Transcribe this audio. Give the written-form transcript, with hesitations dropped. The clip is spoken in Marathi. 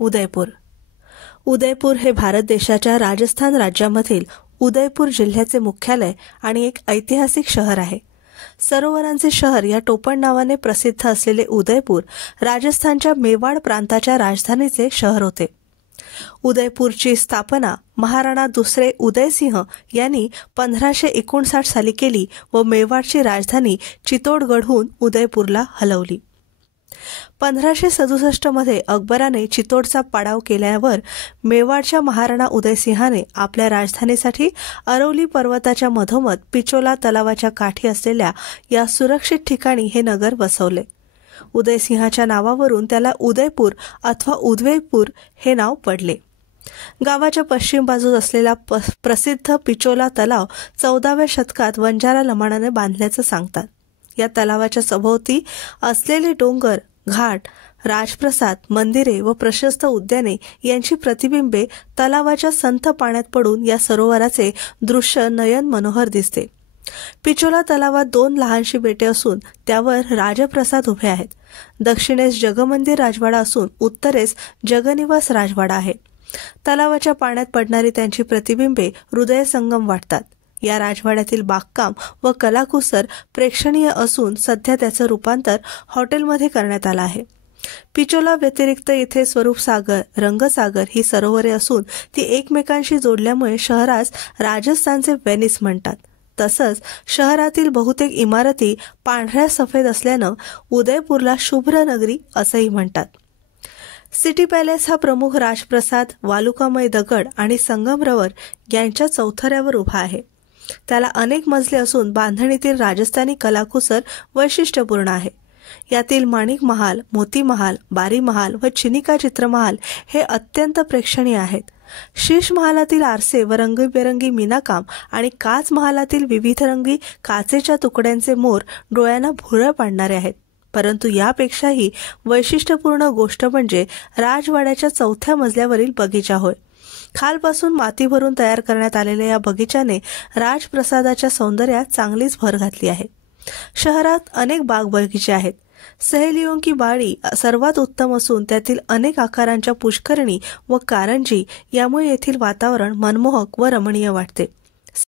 उदयपूर. उदयपूर हे भारत देशाच्या राजस्थान राज्यामधील उदयपूर जिल्ह्याचे मुख्यालय आणि एक ऐतिहासिक शहर आहे. सरोवरांचे शहर या टोपण नावाने प्रसिद्ध असलेले उदयपूर राजस्थानच्या मेवाड प्रांताच्या राजधानीचे शहर होते. उदयपूरची स्थापना महाराणा दुसरे उदयसिंह यांनी 1559 साली केली व मेवाडची राजधानी चित्तोडगडहून उदयपूरला हलवली. 1567 मध्ये अकबराने चित्तोडचा पाडाव केल्यावर मेवाडच्या महाराणा उदयसिंहाने आपल्या राजधानीसाठी अरवली पर्वताच्या मधोमध पिचोला तलावाच्या काठी असलेल्या या सुरक्षित ठिकाणी हे नगर वसवले. उदयसिंहाच्या नावावरून त्याला उदयपूर अथवा उदयपूर हे नाव पडले. गावाच्या पश्चिम बाजूस असलेला प्रसिद्ध पिचोला तलाव 14व्या शतकात वंजारा लमाणाने बांधल्याचं सांगतात. या तलावाच्या सभोवती असलेले डोंगर, घाट, राजप्रसाद, मंदिरे व प्रशस्त उद्याने यांची प्रतिबिंबे तलावाच्या संथ पाण्यात पडून या सरोवराचे दृश्य नयन मनोहर दिसते. पिचोला तलावात 2 लहानशी बेटे असून त्यावर राजप्रसाद उभे आहेत. दक्षिणेस जगमंदिर राजवाडा असून उत्तरेस जगनिवास राजवाडा आहे. तलावाच्या पाण्यात पडणारी त्यांची प्रतिबिंबे हृदयसंगम वाटतात. या राजवाड्यातील बागकाम व कलाकुसर प्रेक्षणीय असून सध्या त्याचं रूपांतर हॉटेलमध्ये करण्यात आलं आहे. पिचोला व्यतिरिक्त इथे स्वरूपसागर, रंगसागर ही सरोवरे असून ती एकमेकांशी जोडल्यामुळे शहरास राजस्थानचे वेनिस म्हणतात. तसंच शहरातील बहुतेक इमारती पांढऱ्या सफेद असल्यानं उदयपूरला शुभ्र नगरी असंही म्हणतात. सिटी पॅलेस हा प्रमुख राजप्रसाद वालुकामय दगड आणि संगमरवर यांच्या चौथऱ्यावर उभा आहे. त्याला अनेक मजले असून बांधणीतील राजस्थानी कलाकुसर वैशिष्ट्यपूर्ण आहे. यातील माणिक महाल, मोती महाल, बारी महाल व चिनिका चित्रमहाल हे अत्यंत प्रेक्षणीय आहेत. शीश महालातील आरसे व रंगीबेरंगी मीनाकाम आणि काच महालातील विविध रंगी काचेच्या तुकड्यांचे मोर डोळ्यांना भुरळ पाडणारे आहेत. परंतु यापेक्षाही वैशिष्ट्यपूर्ण गोष्ट म्हणजे राजवाड्याच्या 4थ्या मजल्यावरील बगीचा होय. खालपासून माती भरून तयार करण्यात आलेल्या या बगीच्याने राजप्रसादाच्या सौंदर्यात चांगलीच भर घातली आहे. शहरात अनेक बाग बगीचे आहेत. सहेलियों की बाड़ी सर्वात उत्तम असून त्यातील अनेक आकारांच्या पुष्करणी व कारंजी यामुळे येथील वातावरण मनमोहक व रमणीय वाटते.